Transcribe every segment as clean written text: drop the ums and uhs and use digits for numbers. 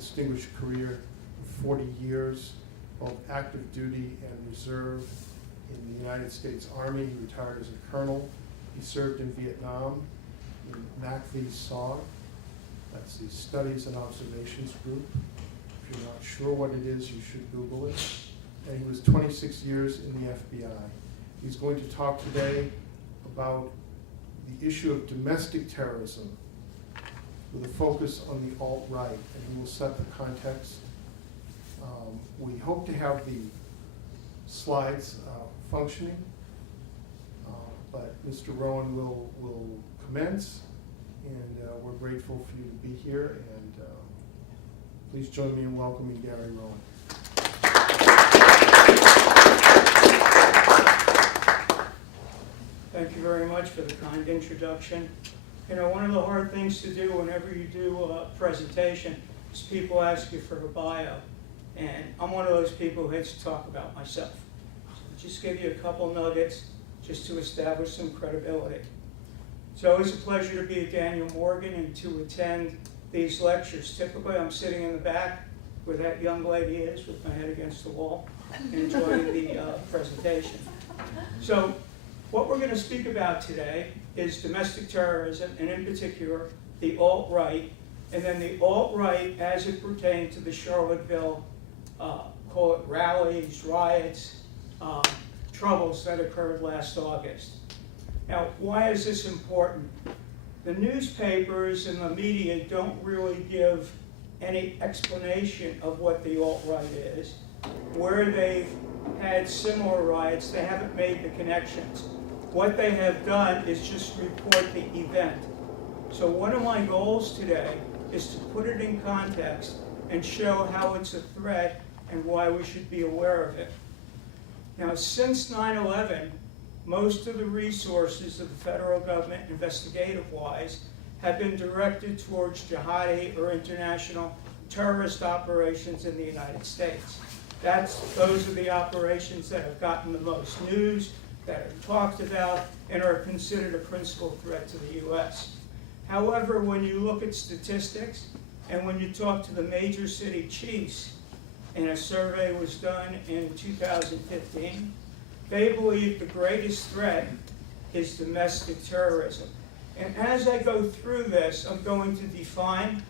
distinguished career of 40 years, both active duty and reserve in the United States Army. He retired as a colonel. He served in Vietnam in MACV-SOG. That's the Studies and Observations Group. If you're not sure what it is, you should Google it. And he was 26 years in the FBI. He's going to talk today about the issue of domestic terrorism with a focus on the alt-right, and he will set the context. We hope to have the slides functioning, but Mr. Rohen will commence, and we're grateful for you to be here, and please join me in welcoming Gary Rohen. Thank you very much for the kind introduction. You know, one of the hard things to do whenever you do a presentation is people ask you for a bio. And I'm one of those people who hates to talk about myself. So just give you a couple nuggets just to establish some credibility. It's always a pleasure to be at Daniel Morgan and to attend these lectures. Typically I'm sitting in the back where that young lady is with my head against the wall, enjoying the presentation. So what we're going to speak about today is domestic terrorism, and in particular, the alt-right, and then the alt-right as it pertained to the Charlottesville, call it rallies, riots, troubles that occurred last August. Now, why is this important? The newspapers and the media don't really give any explanation of what the alt-right is. Where they've had similar riots, they haven't made the connections. What they have done is just report the event. So one of my goals today is to put it in context and show how it's a threat and why we should be aware of it. Now, since 9/11, most of the resources of the federal government, investigative-wise, have been directed towards jihadi or international terrorist operations in the United States. Those are the operations that have gotten the most news, that are talked about, and are considered a principal threat to the U.S. However, when you look at statistics, and when you talk to the major city chiefs, and a survey was done in 2015, they believe the greatest threat is domestic terrorism. And as I go through this, I'm going to define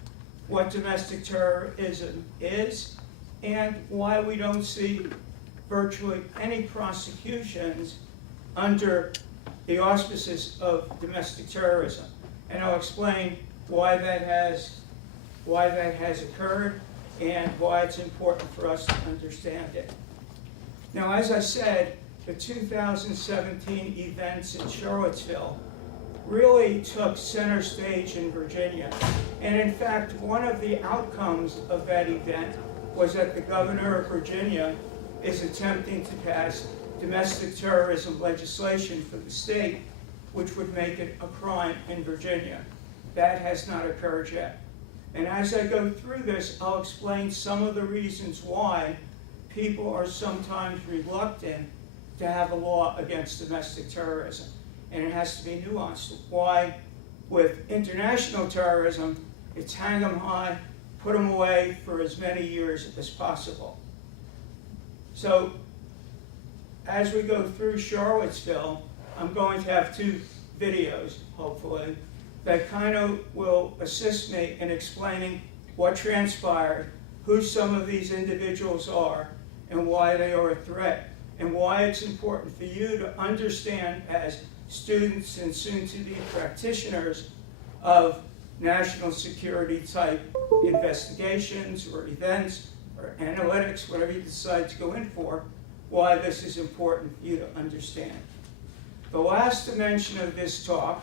what domestic terrorism is and why we don't see virtually any prosecutions under the auspices of domestic terrorism. And I'll explain why that has occurred and why it's important for us to understand it. Now, as I said, the 2017 events in Charlottesville really took center stage in Virginia. And in fact, one of the outcomes of that event was that the governor of Virginia is attempting to pass domestic terrorism legislation for the state, which would make it a crime in Virginia. That has not occurred yet. And as I go through this, I'll explain some of the reasons why people are sometimes reluctant to have a law against domestic terrorism. And it has to be nuanced. Why, with international terrorism, it's hang them high, put them away for as many years as possible. So, as we go through Charlottesville, I'm going to have two videos, hopefully, that kind of will assist me in explaining what transpired, who some of these individuals are, and why they are a threat, and why it's important for you to understand as students and soon-to-be practitioners of national security type investigations or events or analytics, whatever you decide to go in for, why this is important for you to understand. The last dimension of this talk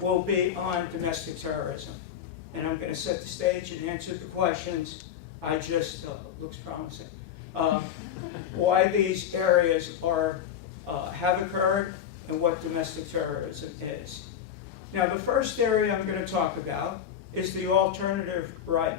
will be on domestic terrorism. And I'm going to set the stage and answer the questions. I just, looks promising, why these areas have occurred and what domestic terrorism is. Now, the first area I'm going to talk about is the alternative right.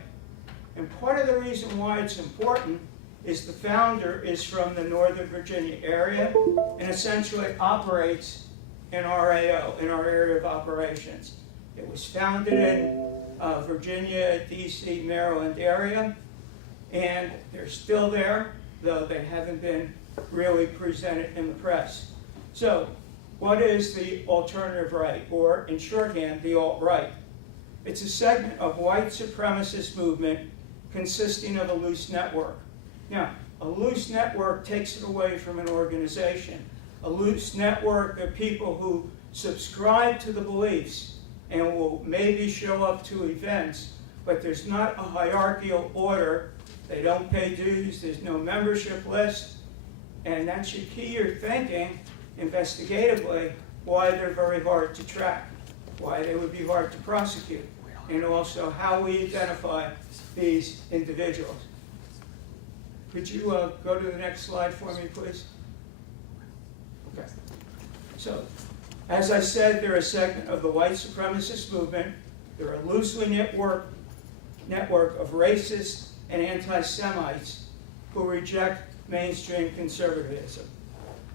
And part of the reason why it's important is the founder is from the Northern Virginia area and essentially operates in RAO, in our area of operations. It was founded in Virginia, DC, Maryland area, and they're still there, though they haven't been really presented in the press. So, what is the alternative right, or in shorthand, the alt-right? It's a segment of white supremacist movement consisting of a loose network. Now, a loose network takes it away from an organization. A loose network of people who subscribe to the beliefs and will maybe show up to events, but there's not a hierarchical order. They don't pay dues, there's no membership list, and that should key your thinking investigatively why they're very hard to track, why they would be hard to prosecute, and also how we identify these individuals. Could you go to the next slide for me, please? Okay. So, as I said, they're a segment of the white supremacist movement. They're a loosely network of racists and anti-Semites who reject mainstream conservatism.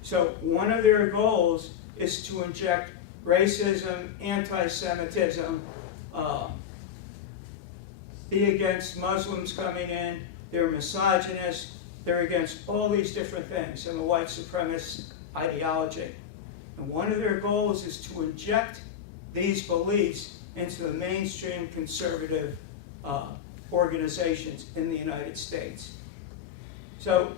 So one of their goals is to inject racism, anti-Semitism, be against Muslims coming in. They're misogynist. They're against all these different things in the white supremacist ideology. And one of their goals is to inject these beliefs into the mainstream conservative organizations in the United States. So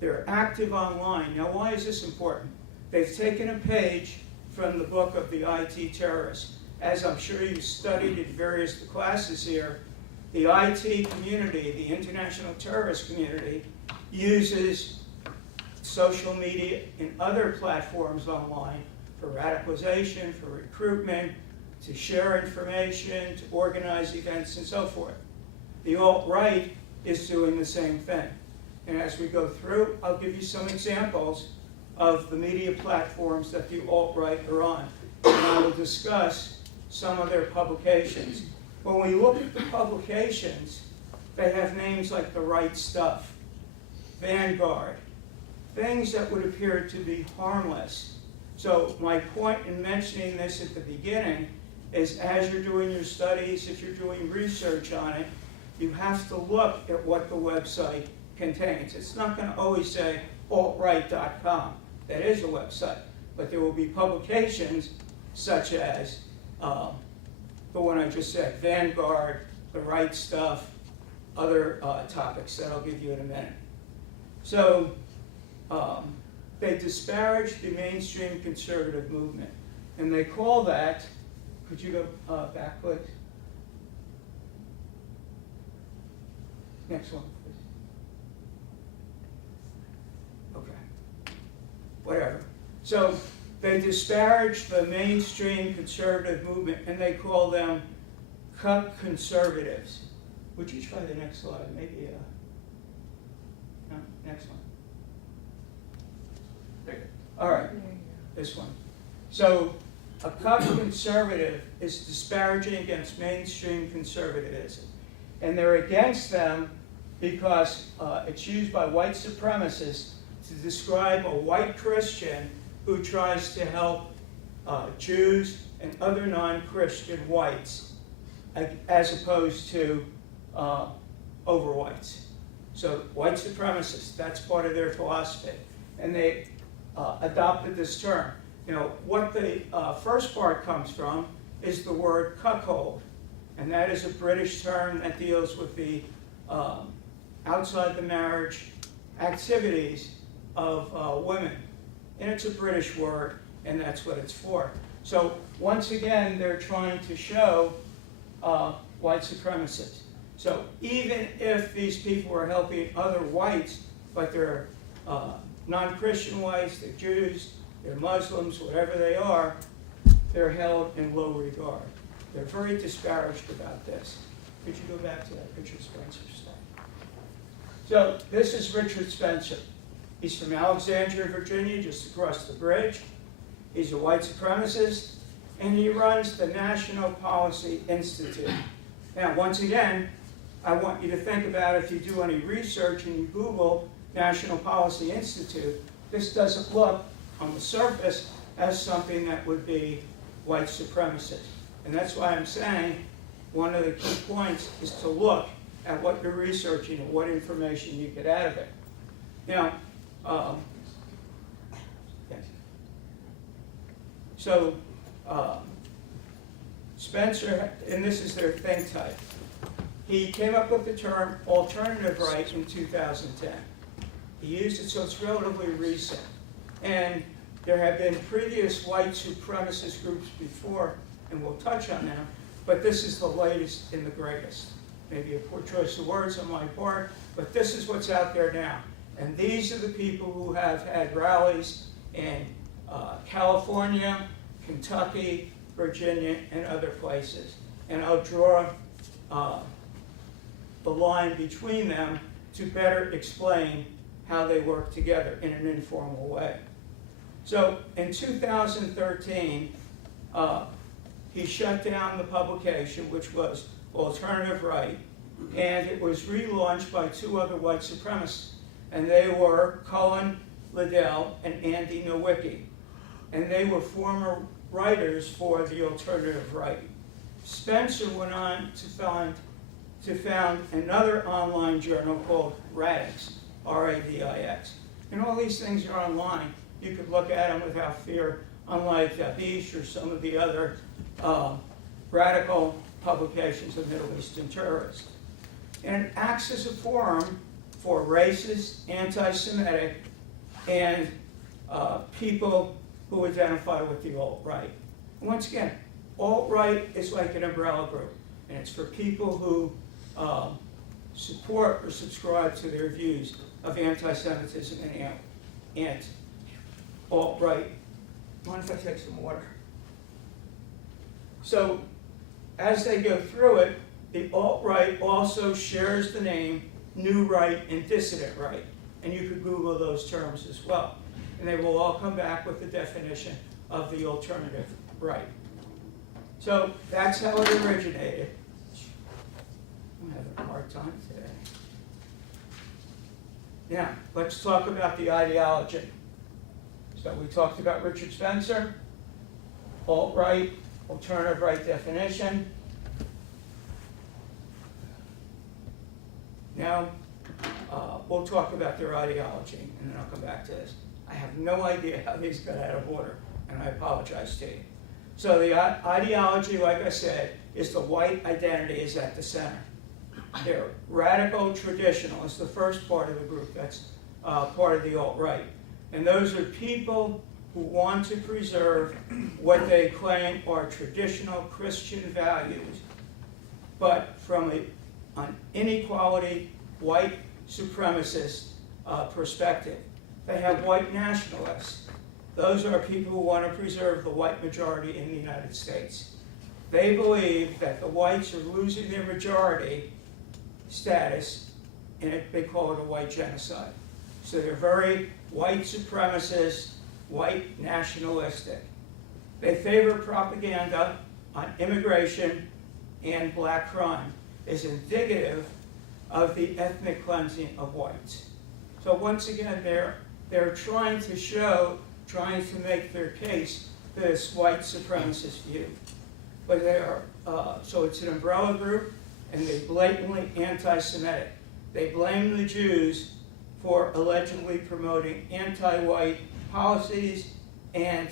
they're active online. Now, why is this important? They've taken a page from the book of the IT terrorists. As I'm sure you've studied in various classes here, the IT community, the international terrorist community, uses social media and other platforms online for radicalization, for recruitment, to share information, to organize events, and so forth. The alt-right is doing the same thing. And as we go through, I'll give you some examples of the media platforms that the alt-right are on. And I will discuss some of their publications. When we look at the publications, they have names like The Right Stuff, Vanguard, things that would appear to be harmless. So my point in mentioning this at the beginning is as you're doing your studies, if you're doing research on it, you have to look at what the website contains. It's not going to always say altright.com. That is a website. But there will be publications such as the one I just said, Vanguard, The Right Stuff, other topics that I'll give you in a minute. So they disparage the mainstream conservative movement. And they call that, could you go back, please? Next one, please. Okay. Whatever. So they disparage the mainstream conservative movement, and they call them cut conservatives. Would you try the next slide? Maybe, no, next one. There you go. All right, this one. So a cut conservative is disparaging against mainstream conservatism. And they're against them because it's used by white supremacists to describe a white Christian who tries to help Jews and other non-Christian whites, as opposed to over whites. So white supremacists, that's part of their philosophy. And they adopted this term. You know, what the first part comes from is the word cuckold. And that is a British term that deals with the outside the marriage activities of women. And it's a British word, and that's what it's for. So once again, they're trying to show white supremacists. So even if these people are helping other whites, but they're non-Christian whites, they're Jews, they're Muslims, whatever they are, they're held in low regard. They're very disparaged about this. Could you go back to that Richard Spencer slide? So this is Richard Spencer. He's from Alexandria, Virginia, just across the bridge. He's a white supremacist, and he runs the National Policy Institute. Now, once again, I want you to think about if you do any research and you Google National Policy Institute, this doesn't look on the surface as something that would be white supremacists. And that's why I'm saying one of the key points is to look at what you're researching and what information you get out of it. Now, yes. So, Spencer, and this is their think type, he came up with the term alternative right in 2010. He used it, so it's relatively recent. And there have been previous white supremacist groups before, and we'll touch on them, but this is the latest and the greatest. Maybe a poor choice of words on my part, but this is what's out there now. And these are the people who have had rallies in California, Kentucky, Virginia, and other places. And I'll draw the line between them to better explain how they work together in an informal way. So in 2013, he shut down the publication, which was Alternative Right, and it was relaunched by two other white supremacists, and they were Cullen Liddell and Andy Nowicki, and they were former writers for the Alternative Right. Spencer went on to found another online journal called Radix, R-A-D-I-X. And all these things are online. You could look at them without fear, unlike Dabish or some of the other radical publications of Middle Eastern terrorists. And it acts as a forum for racist, anti-Semitic, and people who identify with the alt-right. And once again, alt-right is like an umbrella group, and it's for people who support or subscribe to their views of anti-Semitism and alt-right. Mind if I take some water? So, as they go through it, the alt-right also shares the name New Right and Dissident Right. And you could Google those terms as well. And they will all come back with the definition of the alternative right. So that's how it originated. I'm having a hard time today. Now, let's talk about the ideology. So we talked about Richard Spencer, alt-right, alternative right definition. Now, we'll talk about their ideology, and then I'll come back to this. I have no idea how these got out of order, and I apologize to you. So the ideology, like I said, is the white identity is at the center. They're radical traditionalists, the first part of the group, that's part of the alt-right. And those are people who want to preserve what they claim are traditional Christian values, but from an inequality, white supremacist perspective. They have white nationalists. Those are people who want to preserve the white majority in the United States. They believe that the whites are losing their majority status, and they call it a white genocide. So they're very white supremacist, white nationalistic. They favor propaganda on immigration and black crime is indicative of the ethnic cleansing of whites. So once again, they're trying to make their case for this white supremacist view. But they are, so it's an umbrella group, and they're blatantly anti-Semitic. They blame the Jews for allegedly promoting anti-white policies and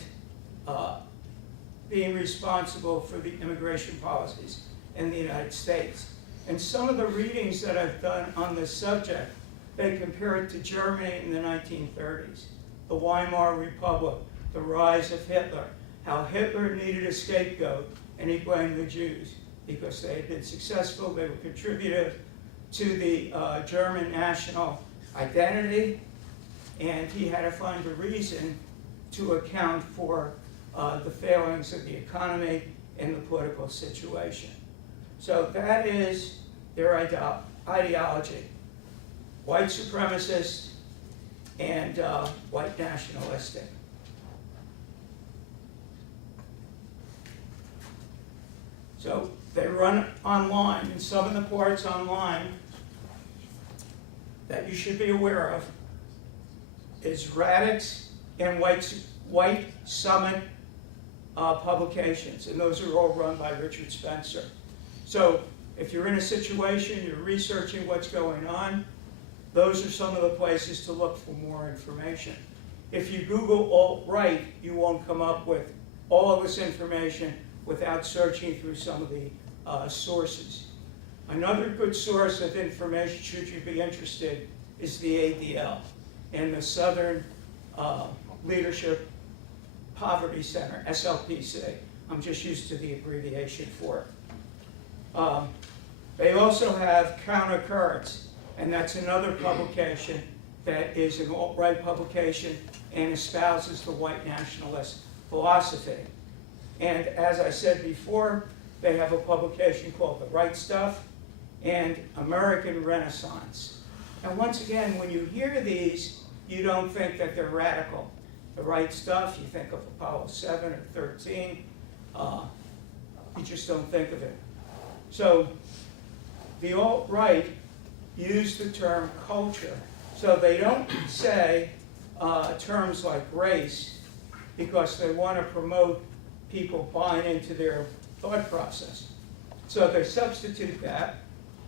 being responsible for the immigration policies in the United States. And some of the readings that I've done on this subject, they compare it to Germany in the 1930s, the Weimar Republic, the rise of Hitler, how Hitler needed a scapegoat, and he blamed the Jews because they had been successful, they were contributive to the German national identity, and he had to find a reason to account for the failings of the economy and the political situation. So that is their ideology. White supremacist and white nationalistic. So they run online, and some of the parts online that you should be aware of is Radix and White Summit publications, and those are all run by Richard Spencer. So if you're in a situation, you're researching what's going on, those are some of the places to look for more information. If you Google alt-right, you won't come up with all of this information without searching through some of the sources. Another good source of information, should you be interested, is the ADL and the Southern Leadership Poverty Center, SLPC. I'm just used to the abbreviation for it. They also have Countercurrents, and that's another publication that is an alt-right publication and espouses the white nationalist philosophy. And as I said before, they have a publication called The Right Stuff and American Renaissance. And once again, when you hear these, you don't think that they're radical. The Right Stuff, you think of Apollo 7 or 13. You just don't think of it. So the alt-right use the term culture. So they don't say terms like race because they want to promote people buying into their thought process. So they substitute that.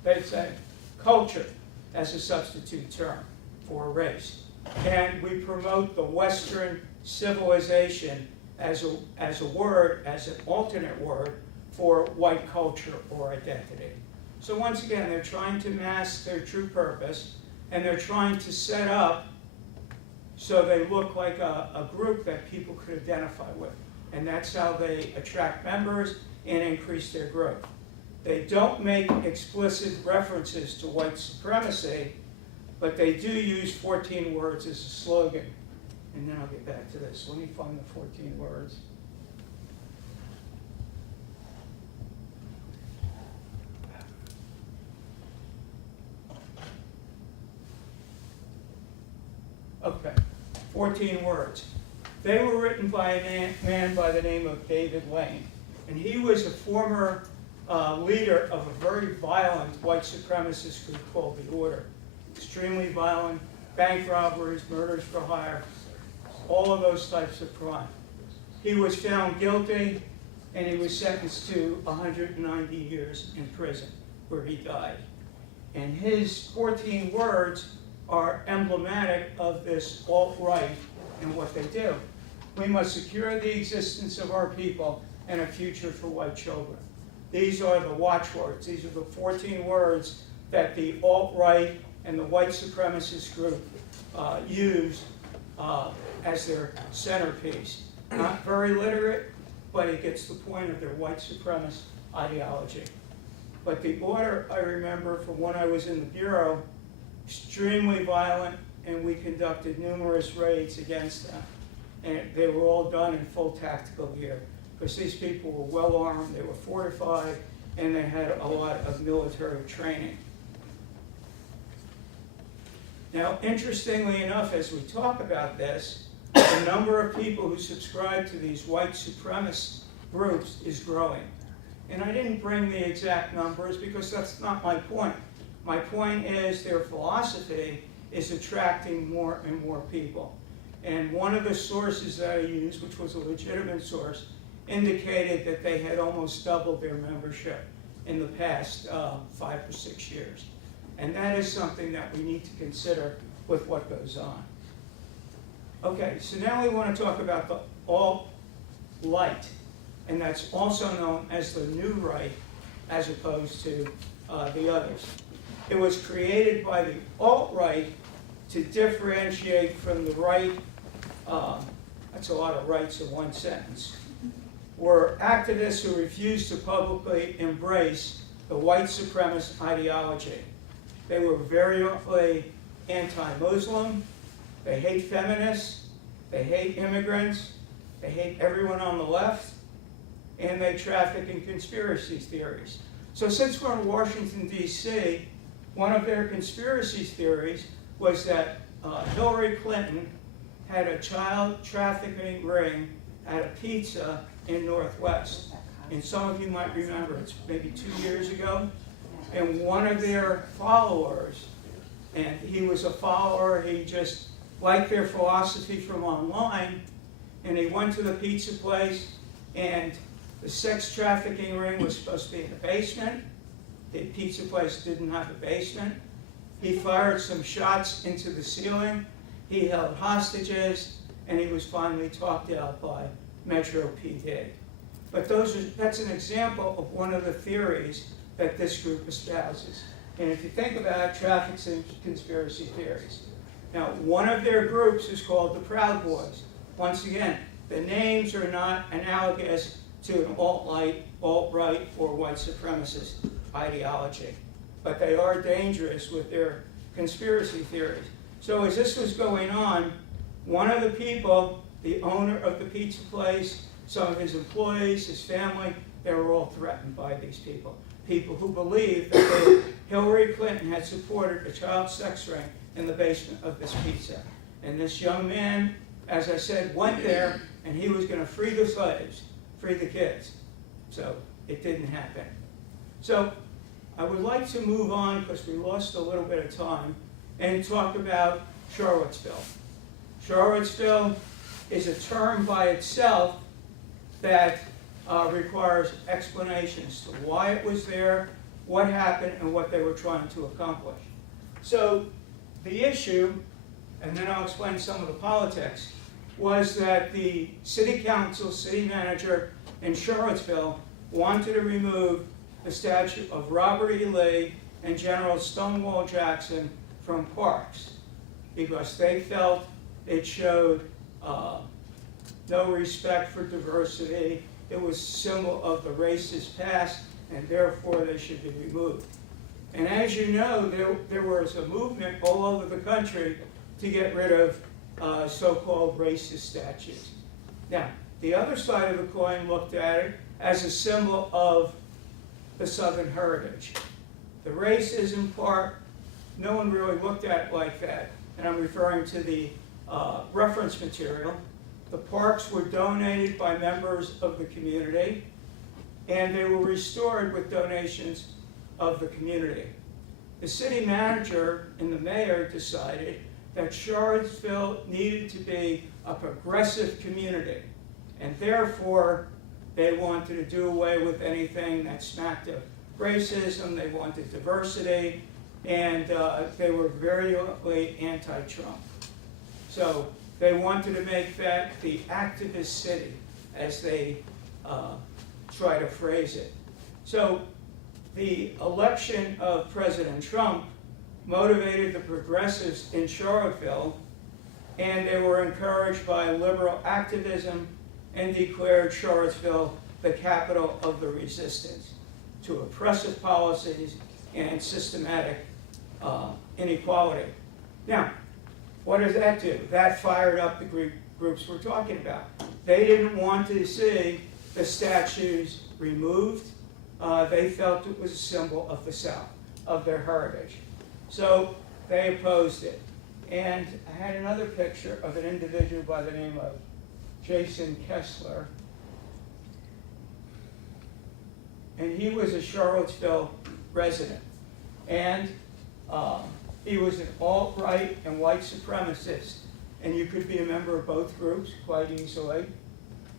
They say culture as a substitute term for race. And we promote the Western civilization as a word, as an alternate word for white culture or identity. So once again, they're trying to mask their true purpose, and they're trying to set up so they look like a group that people could identify with. And that's how they attract members and increase their growth. They don't make explicit references to white supremacy, but they do use 14 words as a slogan. And then I'll get back to this. Let me find the 14 words. Okay, 14 words. They were written by a man by the name of David Lane. And he was a former leader of a very violent white supremacist group called the Order. Extremely violent, bank robberies, murders for hire, all of those types of crime. He was found guilty, and he was sentenced to 190 years in prison, where he died. And his 14 words are emblematic of this alt-right and what they do. We must secure the existence of our people and a future for white children. These are the watchwords. These are the 14 words that the alt-right and the white supremacist group use as their centerpiece. Not very literate, but it gets the point of their white supremacist ideology. But the Order, I remember from when I was in the Bureau, extremely violent, and we conducted numerous raids against them. And they were all done in full tactical gear, because these people were well armed, they were fortified, and they had a lot of military training. Now, interestingly enough, as we talk about this, the number of people who subscribe to these white supremacist groups is growing. And I didn't bring the exact numbers because that's not my point. My point is their philosophy is attracting more and more people. And one of the sources that I used, which was a legitimate source, indicated that they had almost doubled their membership in the past 5 or 6 years. And that is something that we need to consider with what goes on. Okay, so now we want to talk about the alt-light, and that's also known as the new right as opposed to the others. It was created by the alt-right to differentiate from the right, that's a lot of rights in one sentence, were activists who refused to publicly embrace the white supremacist ideology. They were very anti-Muslim, they hate feminists, they hate immigrants, they hate everyone on the left, and they traffic in conspiracy theories. So since we're in Washington, D.C., one of their conspiracy theories was that Hillary Clinton had a child trafficking ring at a pizza in Northwest. And some of you might remember, it's maybe 2 years ago, and one of their followers, and he was a follower, he just liked their philosophy from online, and he went to the pizza place, and the sex trafficking ring was supposed to be in the basement. The pizza place didn't have a basement. He fired some shots into the ceiling. He held hostages, and he was finally talked out by Metro PD. But that's an example of one of the theories that this group espouses. And if you think about traffic conspiracy theories, now one of their groups is called the Proud Boys. Once again, the names are not analogous to an alt-right, or white supremacist ideology, but they are dangerous with their conspiracy theories. So as this was going on, one of the people, the owner of the pizza place, some of his employees, his family, they were all threatened by these people. People who believed that Hillary Clinton had supported a child sex ring in the basement of this pizza. And this young man, as I said, went there, and he was going to free the slaves, free the kids. So it didn't happen. So I would like to move on, because we lost a little bit of time, and talk about Charlottesville. Charlottesville is a term by itself that requires explanations to why it was there, what happened, and what they were trying to accomplish. So the issue, and then I'll explain some of the politics, was that the city council, city manager in Charlottesville wanted to remove the statue of Robert E. Lee and General Stonewall Jackson from parks because they felt it showed no respect for diversity. It was a symbol of the racist past, and therefore they should be removed. And as you know, there was a movement all over the country to get rid of so-called racist statues. Now, the other side of the coin looked at it as a symbol of the Southern heritage. The racism part, no one really looked at it like that, and I'm referring to the reference material. The parks were donated by members of the community, and they were restored with donations of the community. The city manager and the mayor decided that Charlottesville needed to be a progressive community, and therefore they wanted to do away with anything that smacked of racism, they wanted diversity, and they were very anti-Trump. So they wanted to make that the activist city, as they try to phrase it. So the election of President Trump motivated the progressives in Charlottesville, and they were encouraged by liberal activism and declared Charlottesville the capital of the resistance to oppressive policies and systematic inequality. Now, what does that do? That fired up the groups we're talking about. They didn't want to see the statues removed. They felt it was a symbol of the South, of their heritage. So they opposed it. And I had another picture of an individual by the name of Jason Kessler. And he was a Charlottesville resident. And he was an alt-right and white supremacist. And you could be a member of both groups quite easily.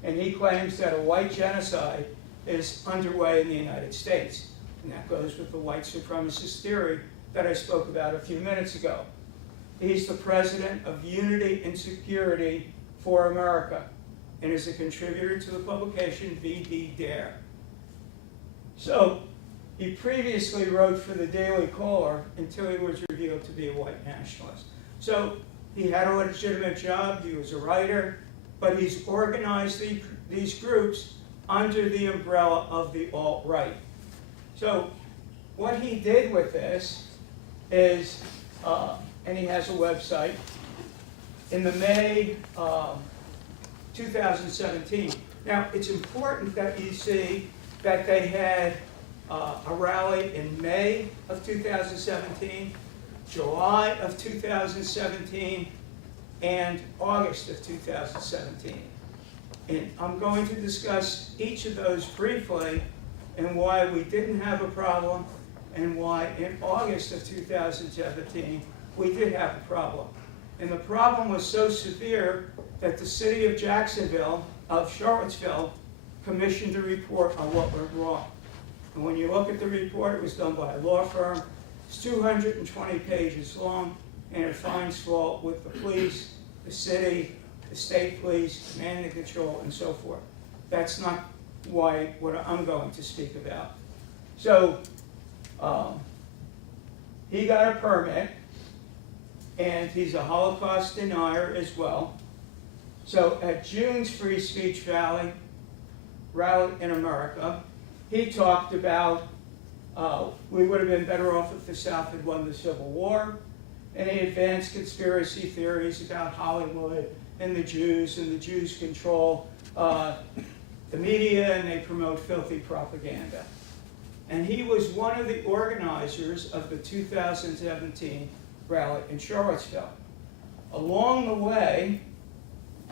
And he claims that a white genocide is underway in the United States. And that goes with the white supremacist theory that I spoke about a few minutes ago. He's the president of Unity and Security for America and is a contributor to the publication VD Dare. So he previously wrote for the Daily Caller until he was revealed to be a white nationalist. So he had a legitimate job, he was a writer, but he's organized these groups under the umbrella of the alt-right. So what he did with this is, and he has a website, in the May 2017. Now, it's important that you see that they had a rally in May of 2017, July of 2017, and August of 2017. And I'm going to discuss each of those briefly and why we didn't have a problem and why in August of 2017 we did have a problem. And the problem was so severe that the city of Charlottesville commissioned a report on what went wrong. And when you look at the report, it was done by a law firm. It's 220 pages long, and it finds fault with the police, the city, the state police, command and control, and so forth. That's not what I'm going to speak about. So he got a permit, and he's a Holocaust denier as well. So at June's Free Speech Rally in America, he talked about we would have been better off if the South had won the Civil War, and he advanced conspiracy theories about Hollywood and the Jews control the media, and they promote filthy propaganda. And he was one of the organizers of the 2017 rally in Charlottesville. Along the way,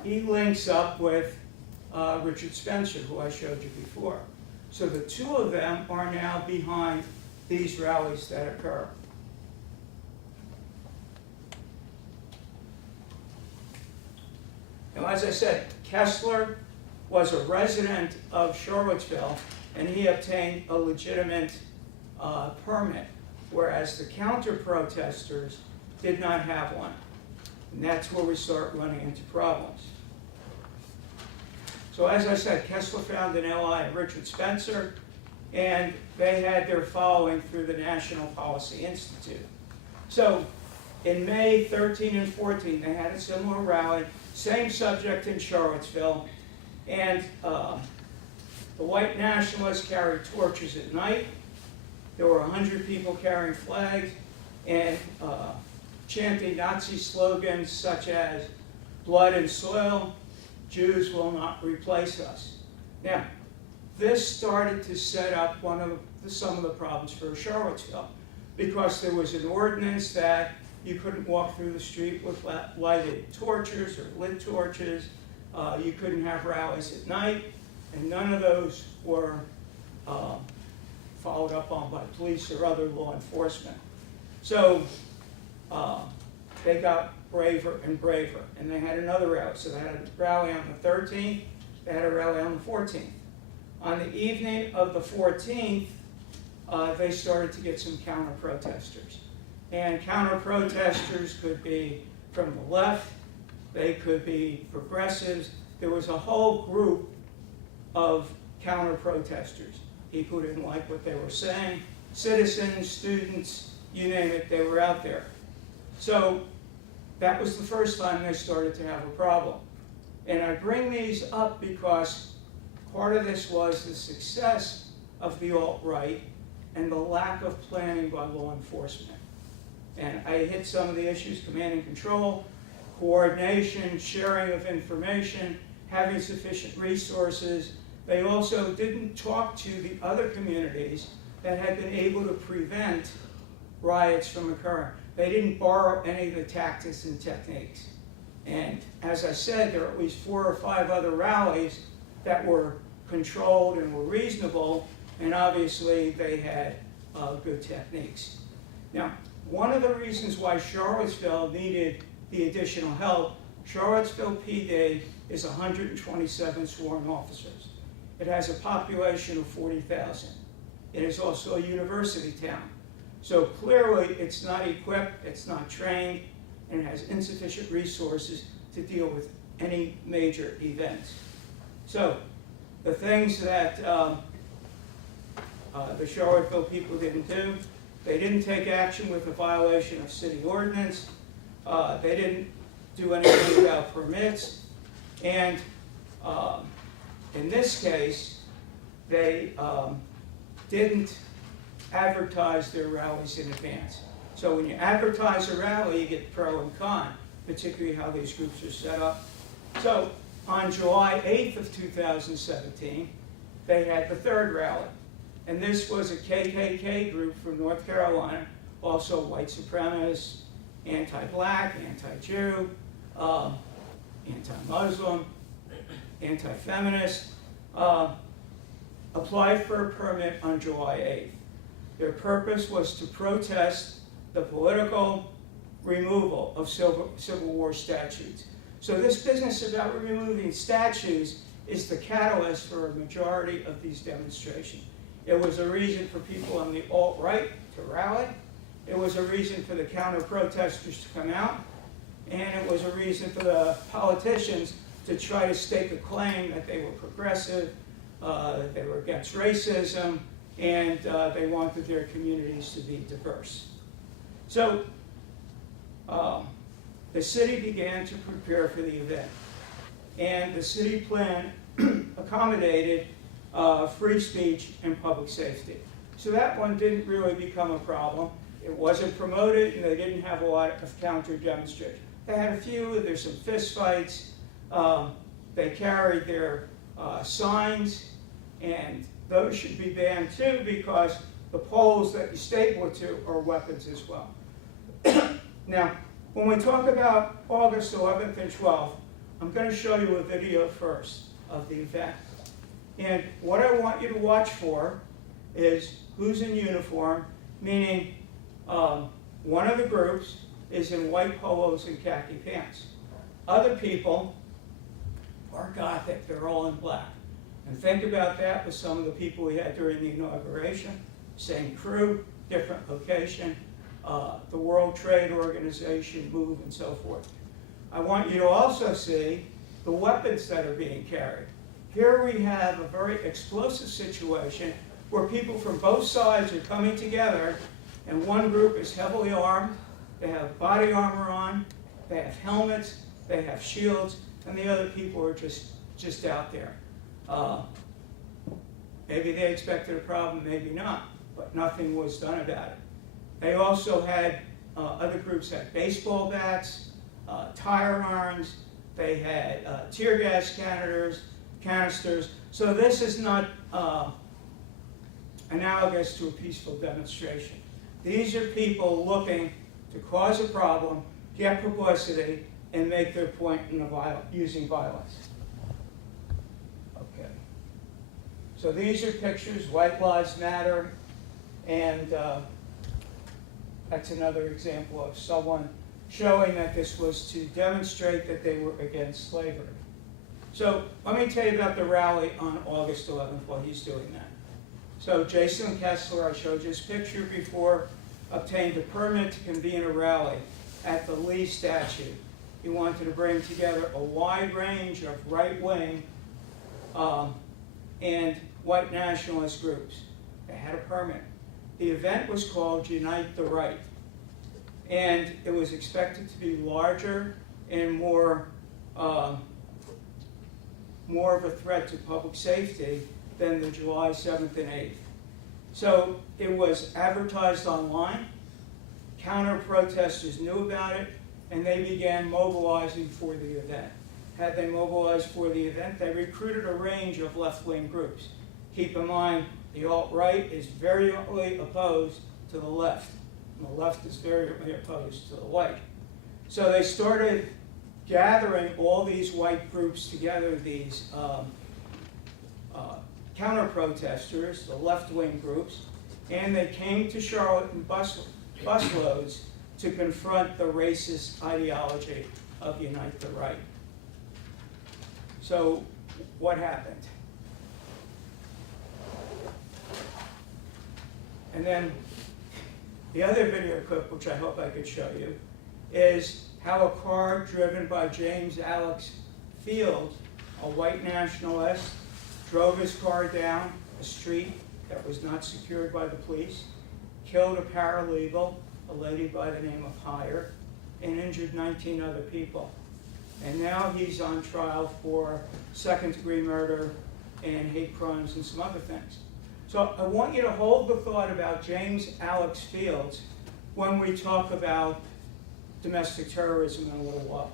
he links up with Richard Spencer, who I showed you before. So the two of them are now behind these rallies that occur. Now, as I said, Kessler was a resident of Charlottesville, and he obtained a legitimate permit, whereas the counter-protesters did not have one. And that's where we start running into problems. So as I said, Kessler found an ally in Richard Spencer, and they had their following through the National Policy Institute. So in May 13 and 14, they had a similar rally, same subject in Charlottesville, and the white nationalists carried torches at night. There were 100 people carrying flags and chanting Nazi slogans such as "blood and soil," "Jews will not replace us." Now, this started to set up some of the problems for Charlottesville, because there was an ordinance that you couldn't walk through the street with lighted torches or lit torches. You couldn't have rallies at night, and none of those were followed up on by police or other law enforcement. So they got braver and braver, and they had another rally. So they had a rally on the 13th, they had a rally on the 14th. On the evening of the 14th, they started to get some counter-protesters. And counter-protesters could be from the left, they could be progressives. There was a whole group of counter-protesters. People who didn't like what they were saying, citizens, students, you name it, they were out there. So that was the first time they started to have a problem. And I bring these up because part of this was the success of the alt-right and the lack of planning by law enforcement. And I hit some of the issues: command and control, coordination, sharing of information, having sufficient resources. They also didn't talk to the other communities that had been able to prevent riots from occurring. They didn't borrow any of the tactics and techniques. And as I said, there are at least 4 or 5 other rallies that were controlled and were reasonable, and obviously they had good techniques. Now, one of the reasons why Charlottesville needed the additional help, Charlottesville PD is 127 sworn officers. It has a population of 40,000. It is also a university town. So clearly it's not equipped, it's not trained, and it has insufficient resources to deal with any major events. So the things that the Charlottesville people didn't do: they didn't take action with a violation of city ordinance, they didn't do anything without permits, and in this case, they didn't advertise their rallies in advance. So when you advertise a rally, you get pro and con, particularly how these groups are set up. So on July 8th of 2017, they had the 3rd rally. And this was a KKK group from North Carolina, also white supremacists, anti-black, anti-Jew, anti-Muslim, anti-feminist, applied for a permit on July 8th. Their purpose was to protest the political removal of Civil War statutes. So this business about removing statues is the catalyst for a majority of these demonstrations. It was a reason for people on the alt-right to rally. It was a reason for the counter-protesters to come out. And it was a reason for the politicians to try to stake a claim that they were progressive, that they were against racism, and they wanted their communities to be diverse. So the city began to prepare for the event. And the city plan accommodated free speech and public safety. So that one didn't really become a problem. It wasn't promoted, and they didn't have a lot of counter demonstrations. They had a few, there's some fist fights. They carried their signs, and those should be banned too, because the poles that you staple it to are weapons as well. Now, when we talk about August 11th and 12th, I'm going to show you a video first of the event. And what I want you to watch for is who's in uniform, meaning one of the groups is in white polos and khaki pants. Other people are Gothic, they're all in black. And think about that with some of the people we had during the inauguration. Same crew, different location, the World Trade Organization, MOVE, and so forth. I want you to also see the weapons that are being carried. Here we have a very explosive situation where people from both sides are coming together, and one group is heavily armed, they have body armor on, they have helmets, they have shields, and the other people are just out there. Maybe they expected a problem, maybe not, but nothing was done about it. They also had, other groups had baseball bats, tire irons, they had tear gas canisters. So this is not analogous to a peaceful demonstration. These are people looking to cause a problem, get publicity, and make their point using violence. Okay. So these are pictures, White Lives Matter, and that's another example of someone showing that this was to demonstrate that they were against slavery. So let me tell you about the rally on August 11th while he's doing that. So Jason Kessler, I showed you his picture before, obtained a permit to convene a rally at the Lee statue. He wanted to bring together a wide range of right-wing and white nationalist groups. They had a permit. The event was called Unite the Right. And it was expected to be larger and more of a threat to public safety than the July 7th and 8th. So it was advertised online, counter-protesters knew about it, and they began mobilizing for the event. Had they mobilized for the event, they recruited a range of left-wing groups. Keep in mind, the alt-right is vehemently opposed to the left, and the left is vehemently opposed to the white. So they started gathering all these white groups together, these counter-protesters, the left-wing groups, and they came to Charlotte in busloads to confront the racist ideology of Unite the Right. So what happened? And then the other video clip, which I hope I could show you, is how a car driven by James Alex Fields, a white nationalist, drove his car down a street that was not secured by the police, killed a paralegal, a lady by the name of Hire, and injured 19 other people. And now he's on trial for second-degree murder and hate crimes and some other things. So I want you to hold the thought about James Alex Fields when we talk about domestic terrorism in a little while.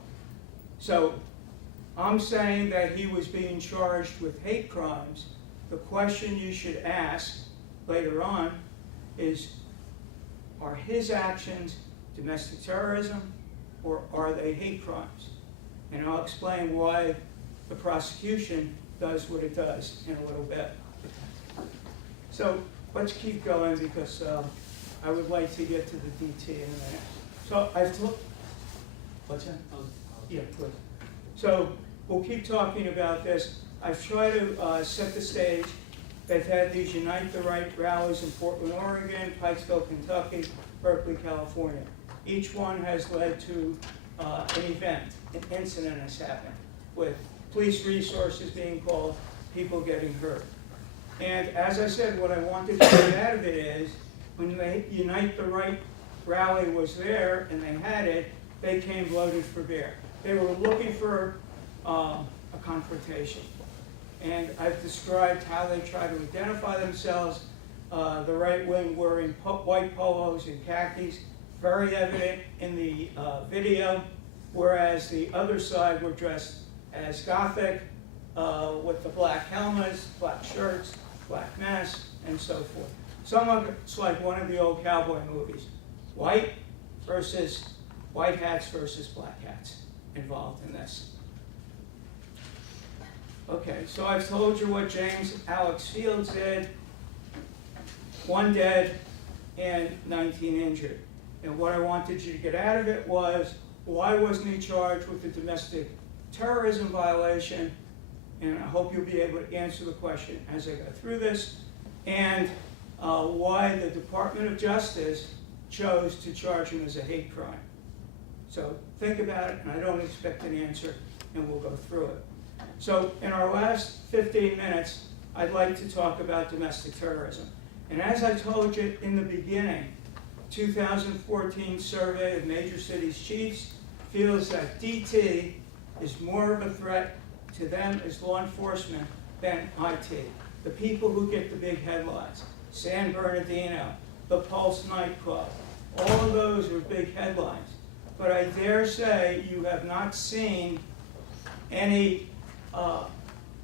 So I'm saying that he was being charged with hate crimes. The question you should ask later on is, are his actions domestic terrorism or are they hate crimes? And I'll explain why the prosecution does what it does in a little bit. So let's keep going because I would like to get to the DT in a minute. So I've looked, what's that? Yeah, please. So we'll keep talking about this. I've tried to set the stage. They've had these Unite the Right rallies in Portland, Oregon, Pikesville, Kentucky, Berkeley, California. Each one has led to an event, an incident has happened, with police resources being called, people getting hurt. And as I said, what I wanted to get out of it is, when the Unite the Right rally was there and they had it, they came loaded for bear. They were looking for a confrontation. And I've described how they try to identify themselves. The right wing wearing white polos and khakis, very evident in the video, whereas the other side were dressed as Gothic, with the black helmets, black shirts, black masks, and so forth. It's like one of the old cowboy movies. White hats versus black hats involved in this. Okay, so I've told you what James Alex Fields did. 1 dead and 19 injured. And what I wanted you to get out of it was, why wasn't he charged with a domestic terrorism violation? And I hope you'll be able to answer the question as I go through this. And why the Department of Justice chose to charge him as a hate crime. So think about it, and I don't expect an answer, and we'll go through it. So in our last 15 minutes, I'd like to talk about domestic terrorism. And as I told you in the beginning, 2014 survey of major cities chiefs feels that DT is more of a threat to them as law enforcement than IT. The people who get the big headlines, San Bernardino, the Pulse nightclub, all of those are big headlines. But I dare say you have not seen any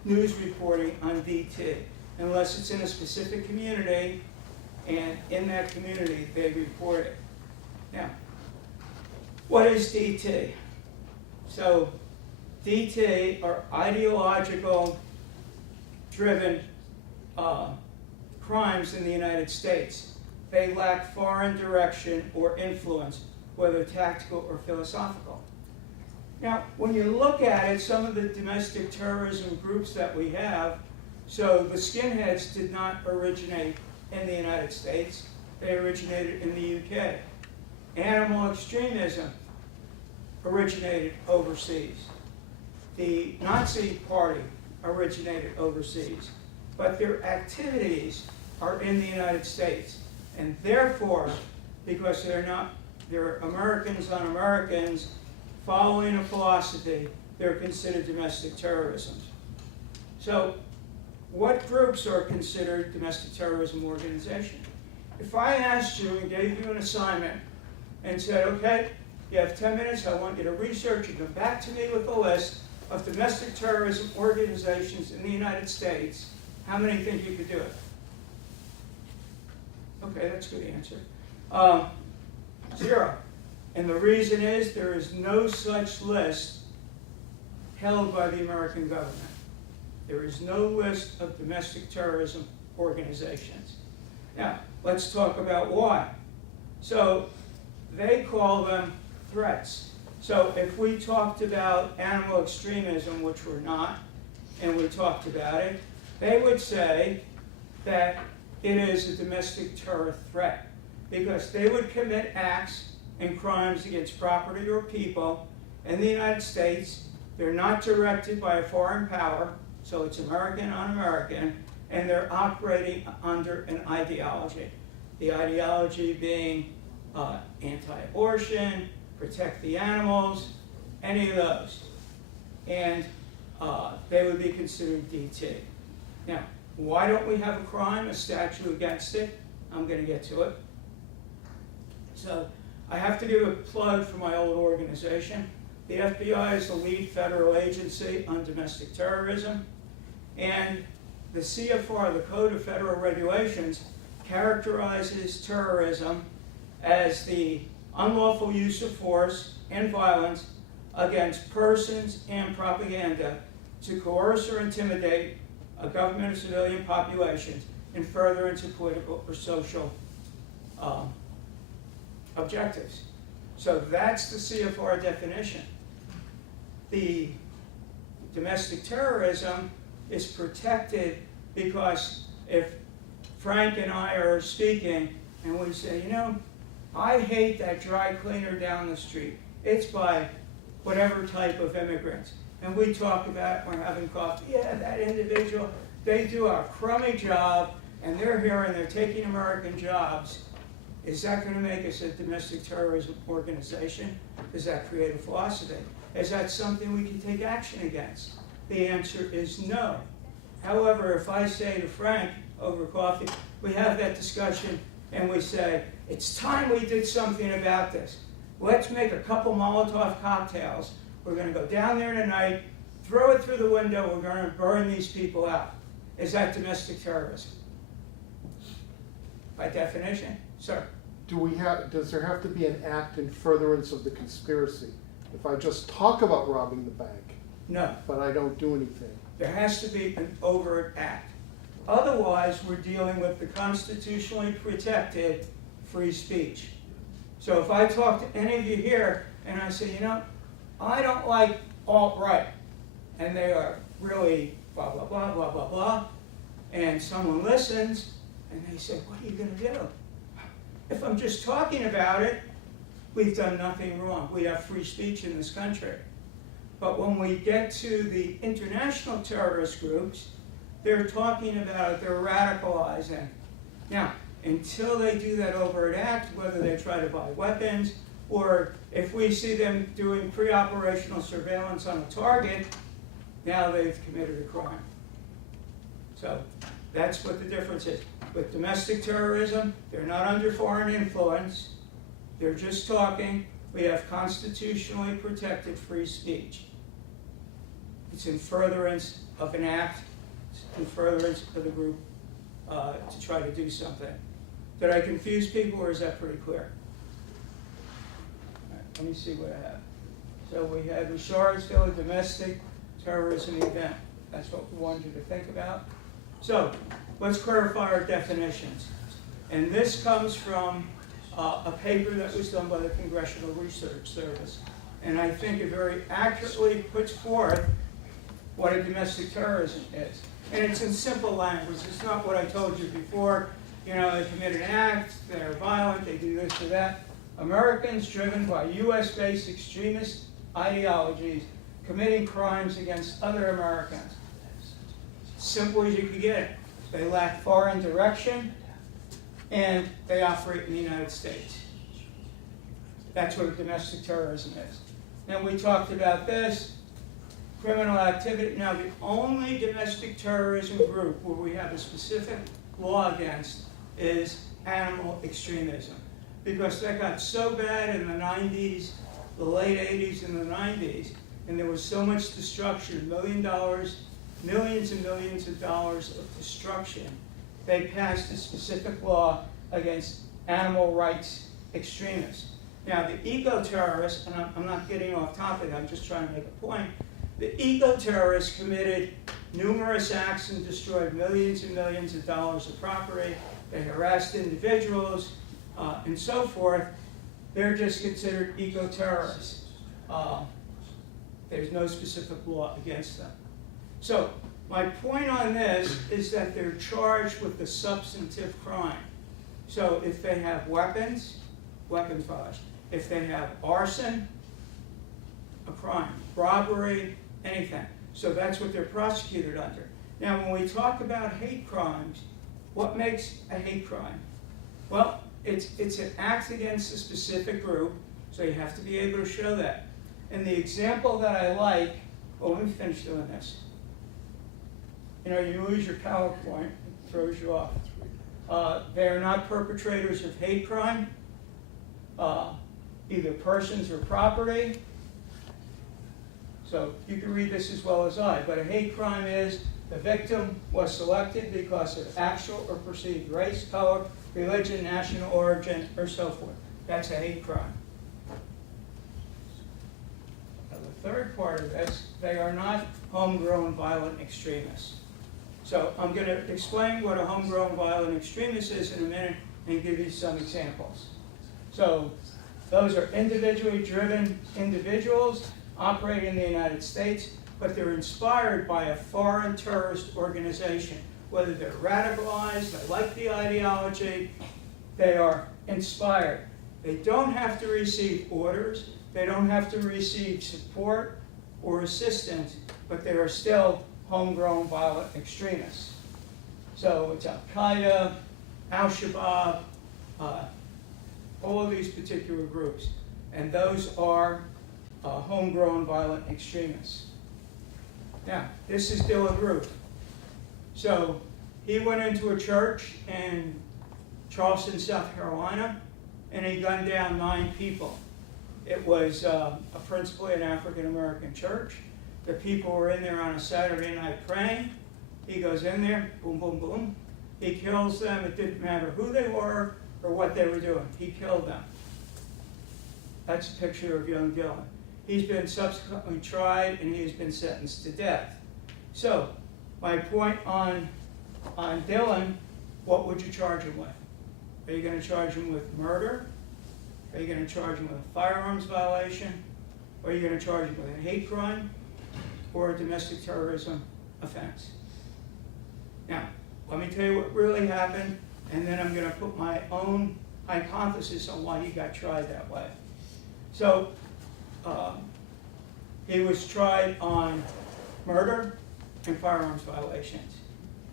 news reporting on DT, unless it's in a specific community, and in that community they report it. Now, what is DT? So DT are ideological driven crimes in the United States. They lack foreign direction or influence, whether tactical or philosophical. Now, when you look at it, some of the domestic terrorism groups that we have, so the skinheads did not originate in the United States, they originated in the UK. Animal extremism originated overseas. The Nazi Party originated overseas, but their activities are in the United States. And therefore, because they're Americans on Americans following a philosophy, they're considered domestic terrorism. So what groups are considered domestic terrorism organizations? If I asked you and gave you an assignment and said, okay, you have 10 minutes, I want you to research and come back to me with a list of domestic terrorism organizations in the United States, how many think you could do it? Okay, that's a good answer. 0. And the reason is there is no such list held by the American government. There is no list of domestic terrorism organizations. Now, let's talk about why. So they call them threats. So if we talked about animal extremism, which we're not, and we talked about it, they would say that it is a domestic terror threat because they would commit acts and crimes against property or people in the United States. They're not directed by a foreign power, so it's American on American, and they're operating under an ideology. The ideology being anti-abortion, protect the animals, any of those. And they would be considered DT. Now, why don't we have a crime, a statute against it? I'm going to get to it. So I have to give a plug for my old organization. The FBI is the lead federal agency on domestic terrorism. And the CFR, the Code of Federal Regulations, characterizes terrorism as the unlawful use of force and violence against persons and propaganda to coerce or intimidate a government or civilian populations in furtherance of political or social objectives. So that's the CFR definition. The domestic terrorism is protected because if Frank and I are speaking and we say, you know, I hate that dry cleaner down the street. It's by whatever type of immigrants. And we talk about, we're having coffee, yeah, that individual, they do a crummy job and they're here and they're taking American jobs. Is that going to make us a domestic terrorism organization? Does that create a philosophy? Is that something we can take action against? The answer is no. However, if I say to Frank over coffee, we have that discussion and we say, it's time we did something about this. Let's make a couple Molotov cocktails. We're going to go down there tonight, throw it through the window, we're going to burn these people out. Is that domestic terrorism? By definition, sir. Does there have to be an act in furtherance of the conspiracy? If I just talk about robbing the bank, No. but I don't do anything? There has to be an overt act. Otherwise, we're dealing with the constitutionally protected free speech. So if I talk to any of you here and I say, you know, I don't like alt-right, and they are really blah, blah, blah, blah, blah, blah, and someone listens, and they say, what are you going to do? If I'm just talking about it, we've done nothing wrong. We have free speech in this country. But when we get to the international terrorist groups, they're talking about it, they're radicalizing. Now, until they do that overt act, whether they try to buy weapons, or if we see them doing pre-operational surveillance on a target, now they've committed a crime. So that's what the difference is. With domestic terrorism, they're not under foreign influence. They're just talking. We have constitutionally protected free speech. It's in furtherance of an act, it's in furtherance of the group to try to do something. Did I confuse people, or is that pretty clear? All right, let me see what I have. So we had the Charlottesville, a domestic terrorism event. That's what we wanted you to think about. So let's clarify our definitions. And this comes from a paper that was done by the Congressional Research Service. And I think it very accurately puts forth what a domestic terrorism is. And it's in simple language. It's not what I told you before. You know, they commit an act, they're violent, they do this or that. Americans driven by US-based extremist ideologies committing crimes against other Americans. Simple as you can get it. They lack foreign direction, and they operate in the United States. That's what domestic terrorism is. Then we talked about this, criminal activity. Now, the only domestic terrorism group where we have a specific law against is animal extremism. Because that got so bad in the 90s, the late 80s and the 90s, and there was so much destruction, millions and millions of dollars of destruction, they passed a specific law against animal rights extremists. Now, the eco-terrorists, and I'm not getting off topic, I'm just trying to make a point, the eco-terrorists committed numerous acts and destroyed millions and millions of dollars of property. They harassed individuals and so forth. They're just considered eco-terrorists. There's no specific law against them. So my point on this is that they're charged with the substantive crime. So if they have weapons, weapons violation. If they have arson, a crime. Robbery, anything. So that's what they're prosecuted under. Now, when we talk about hate crimes, what makes a hate crime? Well, it's an act against a specific group, so you have to be able to show that. And the example that I like, well, let me finish doing this. You know, you lose your PowerPoint, it throws you off. They are not perpetrators of hate crime, either persons or property. So you can read this as well as I, but a hate crime is the victim was selected because of actual or perceived race, color, religion, national origin, or so forth. That's a hate crime. Now, the third part of this, they are not homegrown violent extremists. So I'm going to explain what a homegrown violent extremist is in a minute and give you some examples. So those are individually driven individuals operating in the United States. but they're inspired by a foreign terrorist organization. Whether they're radicalized, they like the ideology, they are inspired. They don't have to receive orders, they don't have to receive support or assistance, but they are still homegrown violent extremists. So it's Al-Qaeda, Al-Shabaab, all of these particular groups, and those are homegrown violent extremists. Now, this is Dylan Roof. So he went into a church in Charleston, South Carolina, and he gunned down 9 people. It was principally an African-American church. The people were in there on a Saturday night praying. He goes in there, boom, boom, boom. He kills them. It didn't matter who they were or what they were doing. He killed them. That's a picture of young Dylan. He's been subsequently tried and he has been sentenced to death. So, my point on Dylan, what would you charge him with? Are you going to charge him with murder? Are you going to charge him with a firearms violation? Or are you going to charge him with a hate crime or a domestic terrorism offense? Now, let me tell you what really happened, and then I'm going to put my own hypothesis on why he got tried that way. So, he was tried on murder and firearms violations.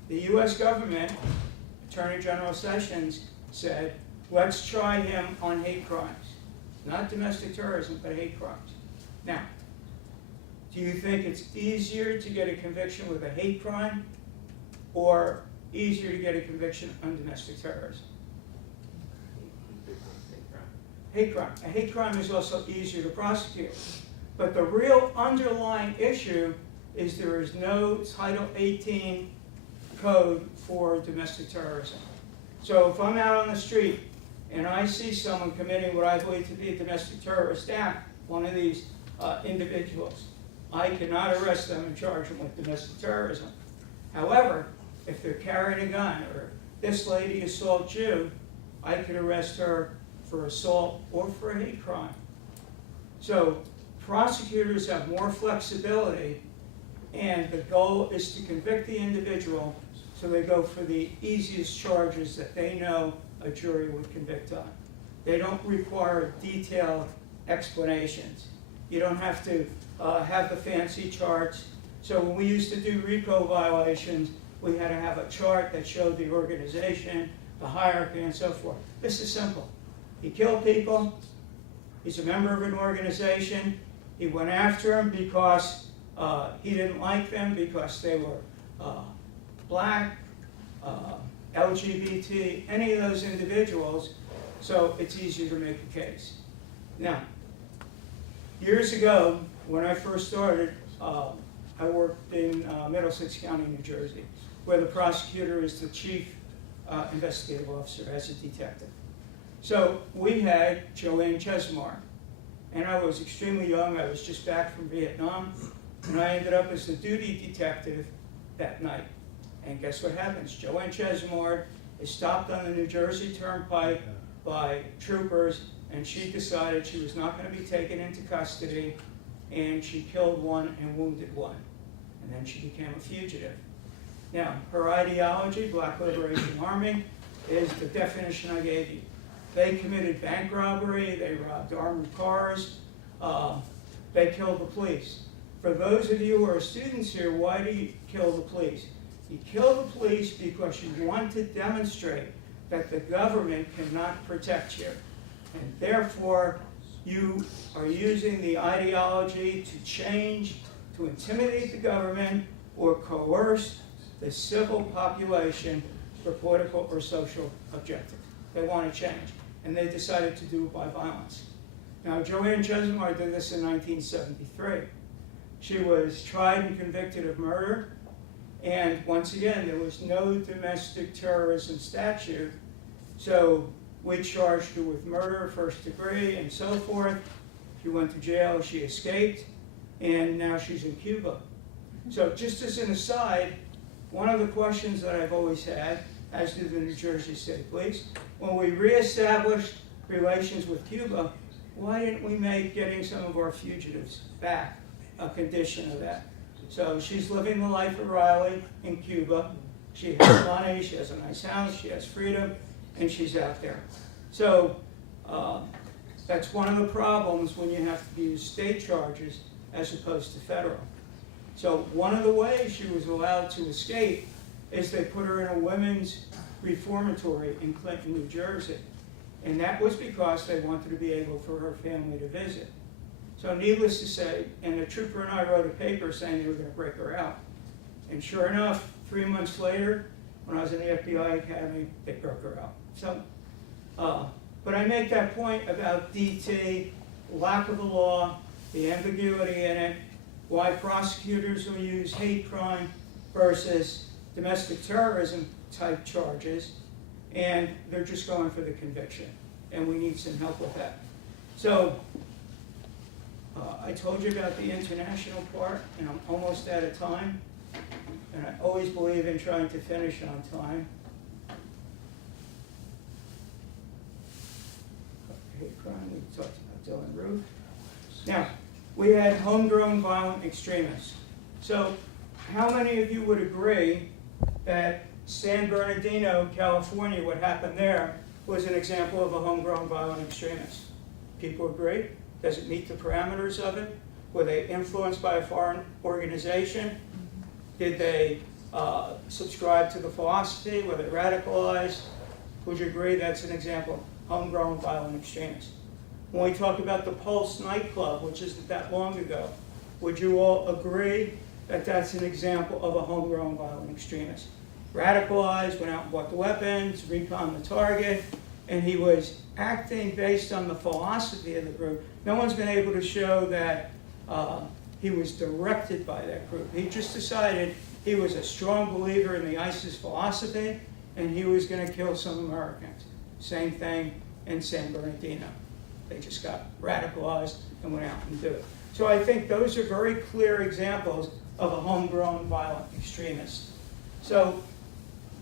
The U.S. government, Attorney General Sessions, said, let's try him on hate crimes. Not domestic terrorism, but hate crimes. Now, do you think it's easier to get a conviction with a hate crime or easier to get a conviction on domestic terrorism? Hate crime. A hate crime is also easier to prosecute. But the real underlying issue is there is no Title 18 code for domestic terrorism. So if I'm out on the street and I see someone committing what I believe to be a domestic terrorist act, one of these individuals, I cannot arrest them and charge them with domestic terrorism. However, if they're carrying a gun or this lady assaults you, I could arrest her for assault or for a hate crime. So prosecutors have more flexibility, and the goal is to convict the individual, so they go for the easiest charges that they know a jury would convict on. They don't require detailed explanations. You don't have to have the fancy charts. So when we used to do RICO violations, we had to have a chart that showed the organization, the hierarchy, and so forth. This is simple. He killed people. He's a member of an organization. He went after them because he didn't like them, because they were black, LGBT, any of those individuals, so it's easier to make a case. Now, years ago, when I first started, I worked in Middlesex County, New Jersey, where the prosecutor is the chief investigative officer as a detective. So we had Joanne Chesmar, and I was extremely young. I was just back from Vietnam, and I ended up as the duty detective that night. And guess what happens? Joanne Chesmar is stopped on the New Jersey Turnpike by troopers, and she decided she was not going to be taken into custody, and she killed one and wounded one. And then she became a fugitive. Now, her ideology, Black Liberation Army, is the definition I gave you. They committed bank robbery, they robbed armored cars, they killed the police. For those of you who are students here, why do you kill the police? You kill the police because you want to demonstrate that the government cannot protect you. And therefore, you are using the ideology to change, to intimidate the government, or coerce the civil population for political or social objectives. They want to change, and they decided to do it by violence. Now, Joanne Chesmar did this in 1973. She was tried and convicted of murder, and once again, there was no domestic terrorism statute, so we charged her with murder, first degree, and so forth. She went to jail, she escaped, and now she's in Cuba. So just as an aside, one of the questions that I've always had, as did the New Jersey State Police, when we reestablished relations with Cuba, why didn't we make getting some of our fugitives back a condition of that? So she's living the life of Riley in Cuba. She has money, she has a nice house, she has freedom, and she's out there. So that's one of the problems when you have to use state charges as opposed to federal. So one of the ways she was allowed to escape is they put her in a women's reformatory in Clinton, New Jersey. And that was because they wanted to be able for her family to visit. So needless to say, and the trooper and I wrote a paper saying they were going to break her out. And sure enough, 3 months later, when I was in the FBI Academy, they broke her out. So, but I make that point about DT, lack of the law, the ambiguity in it, why prosecutors will use hate crime versus domestic terrorism type charges, and they're just going for the conviction, and we need some help with that. So, I told you about the international part, and I'm almost out of time, and I always believe in trying to finish on time. Hate crime, we talked about Dylan Roof. Now, we had homegrown violent extremists. So, how many of you would agree that San Bernardino, California, what happened there was an example of a homegrown violent extremist? People agree? Does it meet the parameters of it? Were they influenced by a foreign organization? Did they subscribe to the philosophy? Were they radicalized? Would you agree that's an example of homegrown violent extremists? When we talk about the Pulse nightclub, which isn't that long ago, would you all agree that that's an example of a homegrown violent extremist? Radicalized, went out and bought the weapons, recon the target, and he was acting based on the philosophy of the group. No one's been able to show that he was directed by that group. He just decided he was a strong believer in the ISIS philosophy, and he was going to kill some Americans. Same thing in San Bernardino. They just got radicalized and went out and did it. So I think those are very clear examples of a homegrown violent extremist. So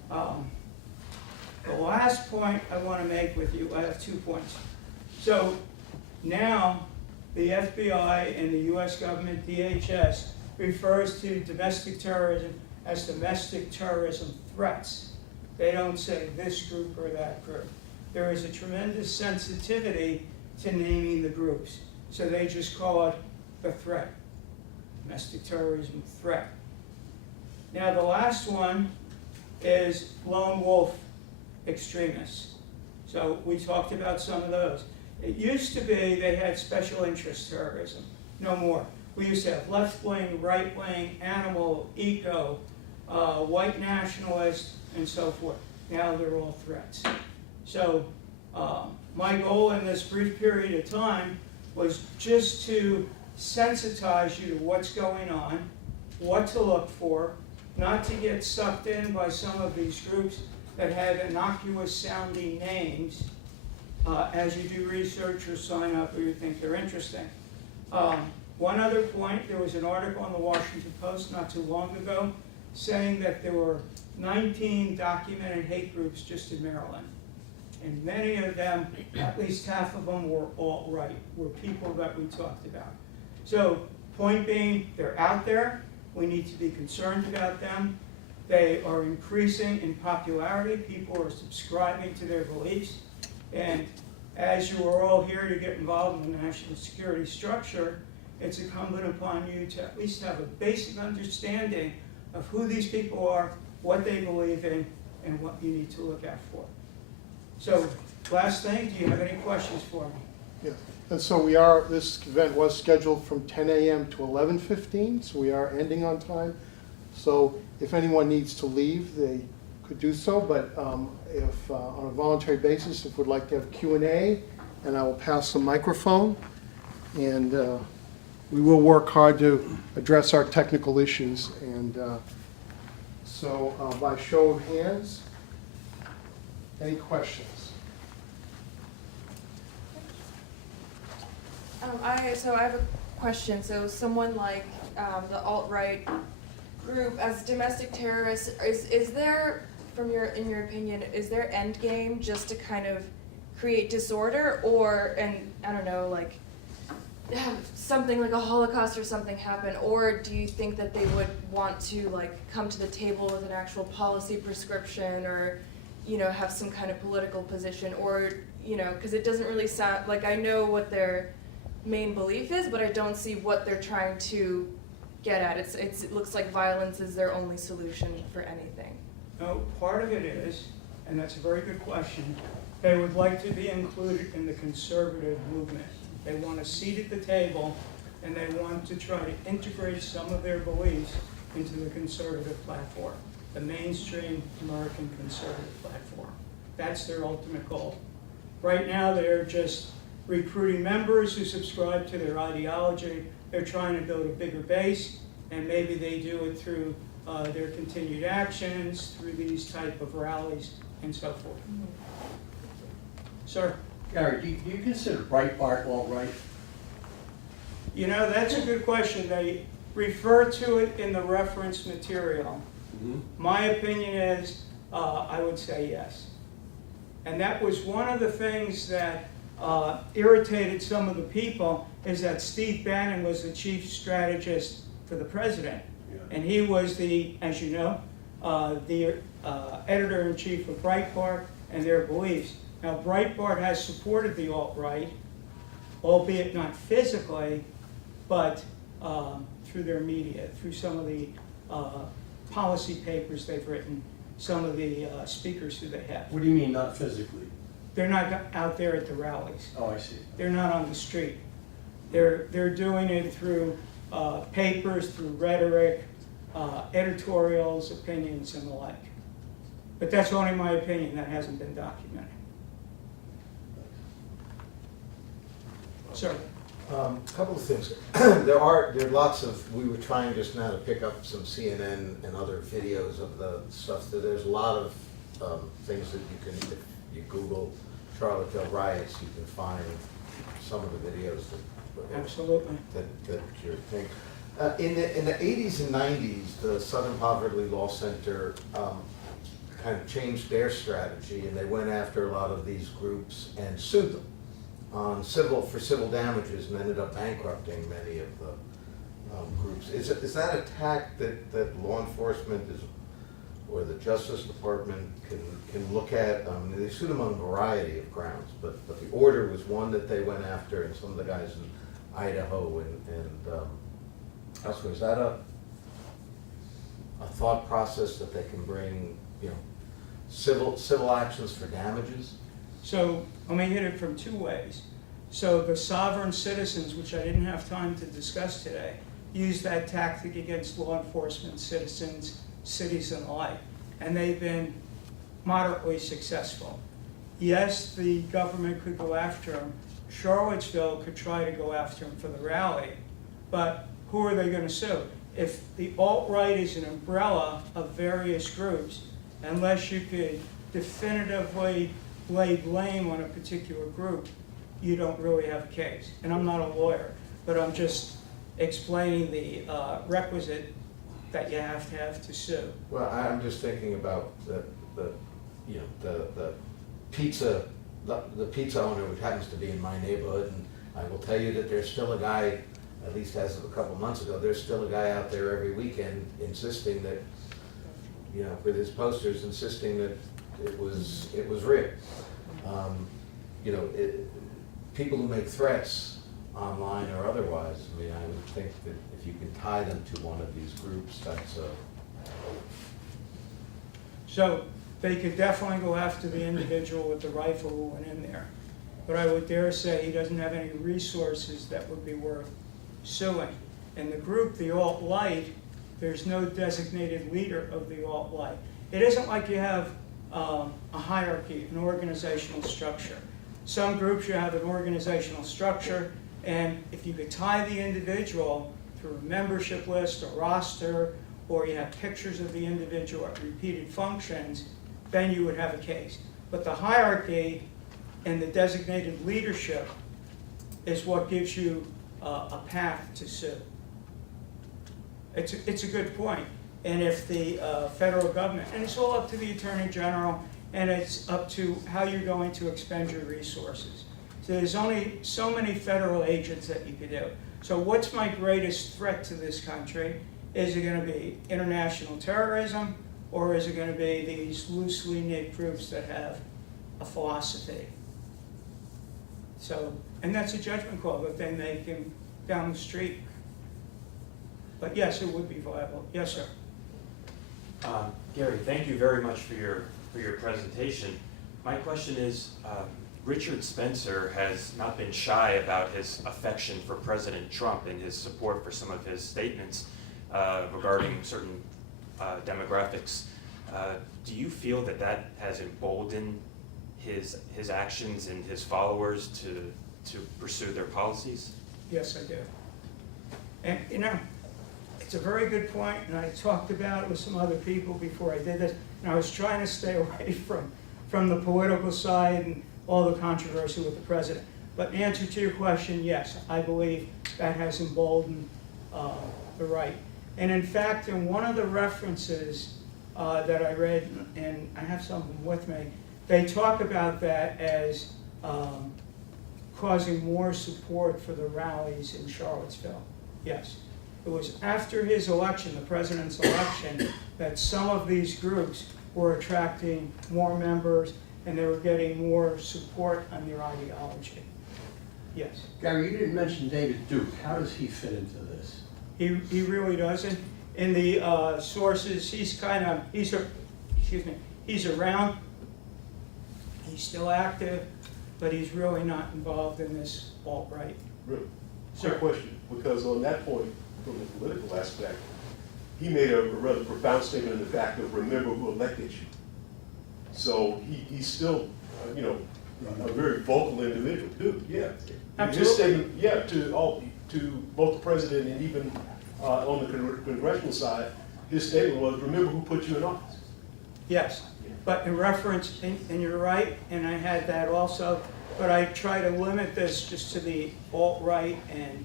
the last point I want to make with you, I have 2 points. So now the FBI and the US government, DHS, refers to domestic terrorism as domestic terrorism threats. They don't say this group or that group. There is a tremendous sensitivity to naming the groups. So they just call it the threat, domestic terrorism threat. Now the last one is lone wolf extremists. So we talked about some of those. It used to be they had special interest terrorism. No more. We used to have left wing, right wing, animal, eco, white nationalist, and so forth. Now they're all threats. So my goal in this brief period of time was just to sensitize you to what's going on, what to look for, not to get sucked in by some of these groups that have innocuous sounding names as you do research or sign up or you think they're interesting. One other point, there was an article in the Washington Post not too long ago saying that there were 19 documented hate groups just in Maryland. And many of them, at least half of them, were alt-right, were people that we talked about. So, point being, they're out there. We need to be concerned about them. They are increasing in popularity. People are subscribing to their beliefs. And as you are all here to get involved in the national security structure, it's incumbent upon you to at least have a basic understanding of who these people are, what they believe in, and what you need to look out for. So, last thing, do you have any questions for me? Yeah, and so this event was scheduled from 10 a.m. to 11:15, so we are ending on time. So if anyone needs to leave, they could do so, but if on a voluntary basis, if we'd like to have Q&A, and I will pass the microphone, and we will work hard to address our technical issues. And so by show of hands, any questions? So I have a question. So someone like the alt-right group as domestic terrorists, is there, in your opinion, is their end game just to kind of create disorder, or, and I don't know, like, have something like a Holocaust or something happen, or do you think that they would want to like come to the table with an actual policy prescription, or have some kind of political position, or because it doesn't really sound like I know what their main belief is, but I don't see what they're trying to get at. It looks like violence is their only solution for anything. No, part of it is, and that's a very good question, they would like to be included in the conservative movement. They want a seat at the table, and they want to try to integrate some of their beliefs into the conservative platform, the mainstream American conservative platform. That's their ultimate goal. Right now, they're just recruiting members who subscribe to their ideology. They're trying to build a bigger base, and maybe they do it through their continued actions, through these type of rallies, and so forth. Sir? Gary, do you consider Breitbart alt-right? That's a good question. They refer to it in the reference material. My opinion is, I would say yes. And that was one of the things that irritated some of the people, is that Steve Bannon was the chief strategist for the president. Yeah. And he was the, as you know, the editor-in-chief of Breitbart and their beliefs. Now, Breitbart has supported the alt-right, albeit not physically, but through their media, through some of the policy papers they've written, some of the speakers who they have. What do you mean, not physically? They're not out there at the rallies. Oh, I see. They're not on the street. They're doing it through papers, through rhetoric, editorials, opinions, and the like. But that's only my opinion. That hasn't been documented. Sir? A couple of things. There are lots of, we were trying just now to pick up some CNN and other videos of the stuff. So there's a lot of things that you can, if you Google Charlottesville riots, you can find some of the videos that Absolutely. that you're thinking. In the 80s and 90s, the Southern Poverty Law Center kind of changed their strategy, and they went after a lot of these groups and sued them on for civil damages, and ended up bankrupting many of the groups. Is that a tack that law enforcement or the Justice Department can look at? They sued them on a variety of grounds, but the order was one that they went after, and some of the guys in Idaho and elsewhere. Is that a thought process that they can bring, civil actions for damages? So let me hit it from two ways. So the sovereign citizens, which I didn't have time to discuss today, use that tactic against law enforcement, citizens, cities, and the like. And they've been moderately successful. Yes, the government could go after them. Charlottesville could try to go after them for the rally. But who are they going to sue? If the alt-right is an umbrella of various groups, unless you could definitively lay blame on a particular group, you don't really have a case. And I'm not a lawyer, but I'm just explaining the requisite that you have to sue. Well, I'm just thinking about the pizza owner, which happens to be in my neighborhood, and I will tell you that there's still a guy, at least as of a couple months ago, there's still a guy out there every weekend insisting that, with his posters, insisting that it was real. People who make threats online or otherwise, I would think that if you can tie them to one of these groups, that's So they could definitely go after the individual with the rifle who went in there. But I would dare say he doesn't have any resources that would be worth suing. And the group, the alt-right, there's no designated leader of the alt-right. It isn't like you have a hierarchy, an organizational structure. Some groups you have an organizational structure, and if you could tie the individual through a membership list, a roster, or you have pictures of the individual at repeated functions, then you would have a case. But the hierarchy and the designated leadership is what gives you a path to sue. It's a good point. And if the federal government, and it's all up to the Attorney General, and it's up to how you're going to expend your resources. So there's only so many federal agents that you could do. So what's my greatest threat to this country? Is it gonna be international terrorism, or is it gonna be these loosely knit groups that have a philosophy? So, and that's a judgment call that they make down the street. But yes, it would be viable. Yes, sir. Gary, thank you very much for your presentation. My question is, Richard Spencer has not been shy about his affection for President Trump and his support for some of his statements regarding certain demographics. Do you feel that that has emboldened his actions and his followers to pursue their policies? Yes, I do. And you know, it's a very good point, and I talked about it with some other people before I did this, and I was trying to stay away from the political side and all the controversy with the president. But in answer to your question, yes, I believe that has emboldened the right. And in fact, in one of the references that I read, and I have some of them with me, they talk about that as causing more support for the rallies in Charlottesville. Yes. It was after his election, the president's election, that some of these groups were attracting more members and they were getting more support on their ideology. Yes. Gary, you didn't mention David Duke. How does he fit into this? He really doesn't. In the sources, he's around. He's still active, but he's really not involved in this alt-right. Really? Sir. Quick question, because on that point, from the political aspect, he made a rather profound statement in the fact of remember who elected you. So he's still, a very vocal individual, dude, yeah. Absolutely. His statement, yeah, to both the president and even on the congressional side, his statement was, remember who put you in office. Yes, but in reference, and you're right, and I had that also, but I try to limit this just to the alt-right, and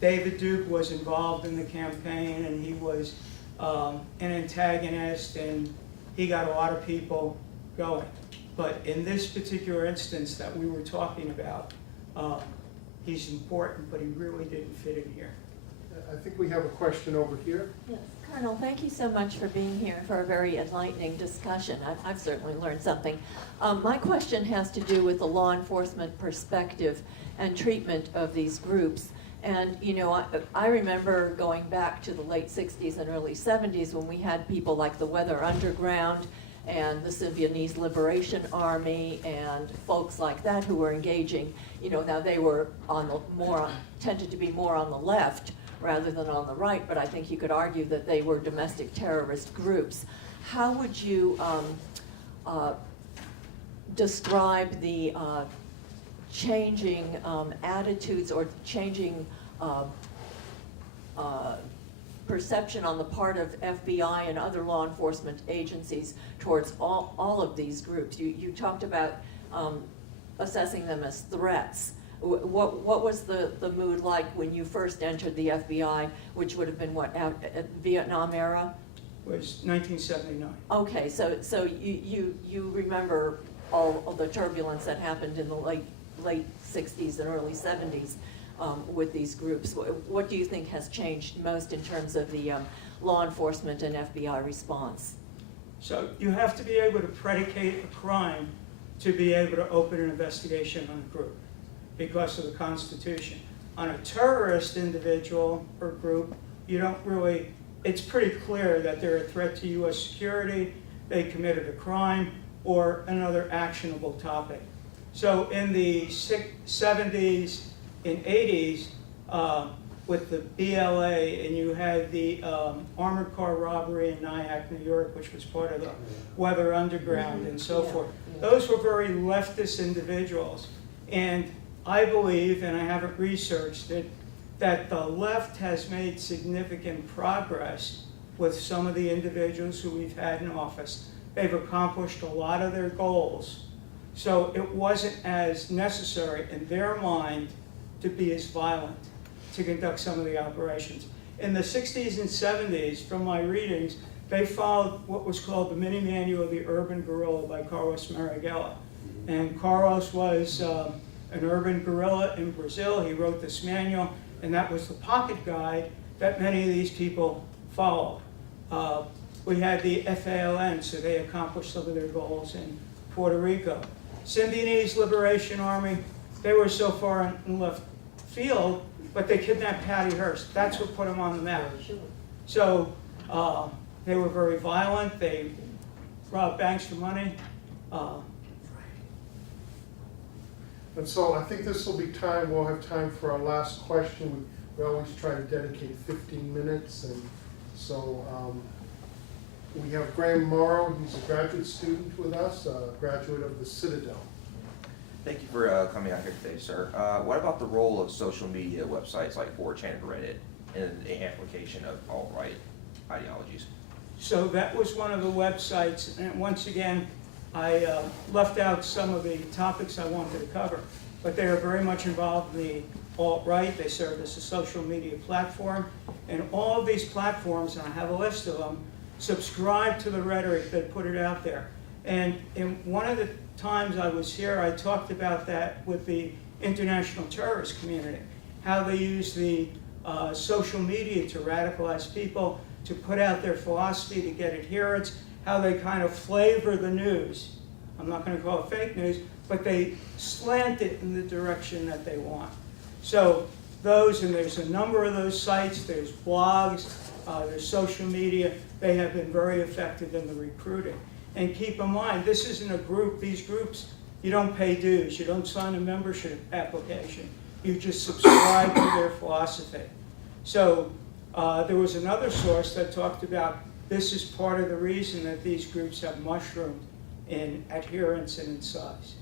David Duke was involved in the campaign, and he was an antagonist, and he got a lot of people going. But in this particular instance that we were talking about, he's important, but he really didn't fit in here. I think we have a question over here. Yes, Colonel, thank you so much for being here for a very enlightening discussion. I've certainly learned something. My question has to do with the law enforcement perspective and treatment of these groups. And, I remember going back to the late 60s and early 70s when we had people like the Weather Underground and the Symbionese Liberation Army and folks like that who were engaging, now they were tended to be more on the left rather than on the right, but I think you could argue that they were domestic terrorist groups. How would you describe the changing attitudes or changing perception on the part of FBI and other law enforcement agencies towards all of these groups? You talked about assessing them as threats. What was the mood like when you first entered the FBI, which would have been Vietnam era? It was 1979. Okay, so you remember all of the turbulence that happened in the late 60s and early 70s with these groups. What do you think has changed most in terms of the law enforcement and FBI response? So you have to be able to predicate a crime to be able to open an investigation on a group because of the Constitution. On a terrorist individual or group, you don't really, it's pretty clear that they're a threat to U.S. security, they committed a crime, or another actionable topic. So in the 70s and 80s, with the BLA, and you had the armored car robbery in Nyack, New York, which was part of the Weather Underground and so forth. Those were very leftist individuals. And I believe, and I haven't researched it, that the left has made significant progress with some of the individuals who we've had in office. They've accomplished a lot of their goals. So it wasn't as necessary in their mind to be as violent to conduct some of the operations. In the 60s and 70s, from my readings, they followed what was called the Mini Manual of the Urban Guerrilla by Carlos Marighella. And Carlos was an urban guerrilla in Brazil. He wrote this manual, and that was the pocket guide that many of these people followed. We had the FALN, so they accomplished some of their goals in Puerto Rico. Symbionese Liberation Army, they were so far in left field, but they kidnapped Patty Hearst. That's what put them on the map. So they were very violent. They robbed banks for money. And so I think this will be time, we'll have time for our last question. We always try to dedicate 15 minutes, and so we have Graham Morrow. He's a graduate student with us, a graduate of the Citadel. Thank you for coming out here today, sir. What about the role of social media websites like 4chan and Reddit in the amplification of alt-right ideologies? So that was one of the websites, and once again, I left out some of the topics I wanted to cover, but they are very much involved in the alt-right. They serve as a social media platform, and all of these platforms, and I have a list of them, subscribe to the rhetoric that put it out there. And in one of the times I was here, I talked about that with the international terrorist community, how they use the social media to radicalize people, to put out their philosophy, to get adherents, how they kind of flavor the news. I'm not going to call it fake news, but they slant it in the direction that they want. So those, and there's a number of those sites, there's blogs, there's social media, they have been very effective in the recruiting. And keep in mind, this isn't a group, these groups, you don't pay dues, you don't sign a membership application, you just subscribe to their philosophy. So there was another source that talked about this is part of the reason that these groups have mushroomed in adherence and in size.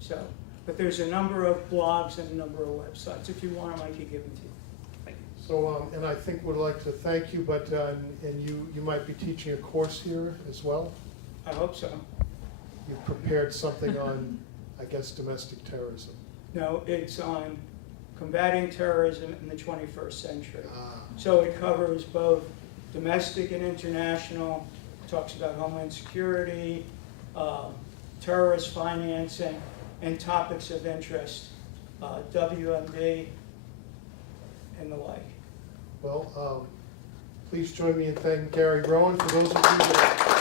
So, but there's a number of blogs and a number of websites. If you want them, I can give them to you. Thank you. So, and I think we'd like to thank you, but, and you might be teaching a course here as well? I hope so. You prepared something on, I guess, domestic terrorism. No, it's on combating terrorism in the 21st century. Ah. So it covers both domestic and international, talks about homeland security, terrorist financing, and topics of interest, WMD, and the like. Well, please join me in thanking Gary Rohen. For those of you that